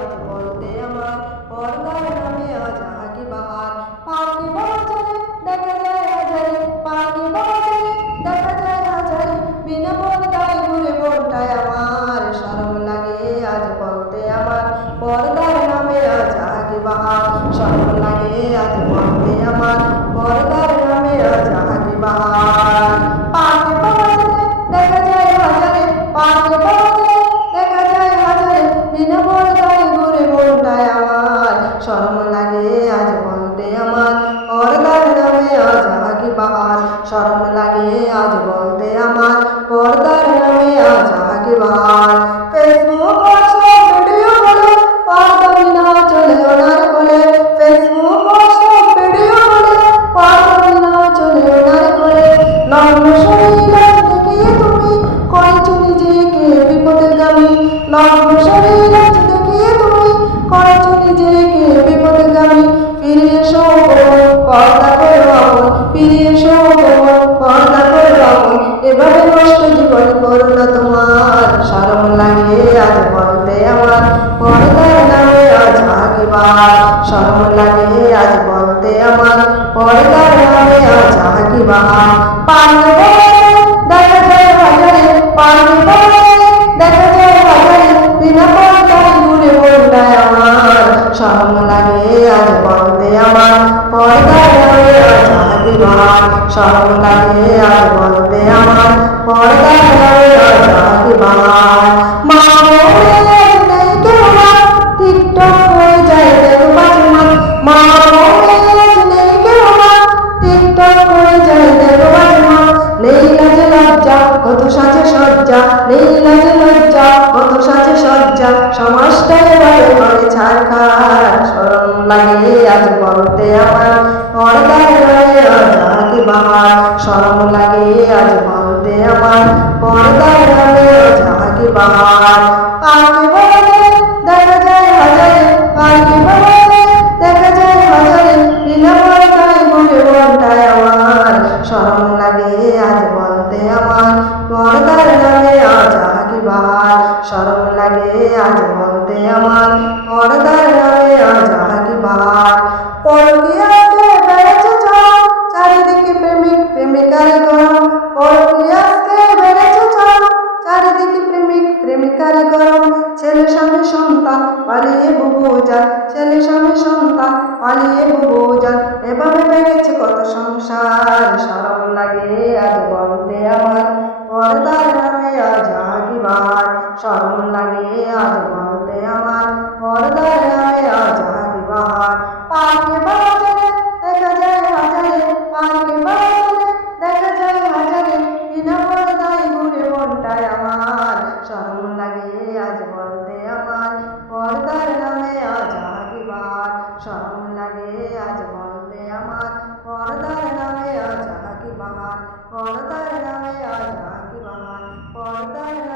আজ বলতে আমার পর্দার নামে আজ আগে বাহার পাখি বাজারে দেখা যায় হাজারে, পাখি বাজারে দেখা যায় হাজারে। বিনা পর্দায় ঘুরে মনটায় আমার সরম লাগে, আজ বলতে আমার পর্দার নামে আজ আগে বাহার সরম লাগে, আজ বলতে ফিরে এসো পর্দা এভাবে নষ্ট জীবন করো না তোমার। সরম লাগে আজ বলতে আমার পর্দার নামে আজ আগিবার সরম লাগে আজ বলতে আমার পর্দার নামে আজ আগিবার পানি দেখা যায় পানি দেখা যায় মনটায় আমার। সরম লাগে আজ বলতে আমার কেউ হয়ে বলে, নেই লজ্জা, কত সাজে সমাজটাই এবারে করে ছাড়খার সরম লাগে বলতে আমার সরম লাগে আজ বলতে আমার গায়ে আজ আগে বাহার আগে বলে দেখা যায় হাজারে পর্দায় আমার সরম লাগে আজ বলতে আমার পর্দার নামে আজ আগে বাহার সরম লাগে আজ বলতে আমার পর্দার পালিয়ে ছেলে স্বামী সন্তান, পালিয়ে যান এভাবে বেড়েছে কত সংসার। সরম লাগে আজ বলতে আমার পর্দার নামে আজ আগিবার সরম লাগে আজ বলতে আমার পর্দার আগিবার লাগে, আজ বলতে আমার, পর্দার নামে আজ আগিবার পর্দার নামে আজ আগিবার পর্দার নামে আজ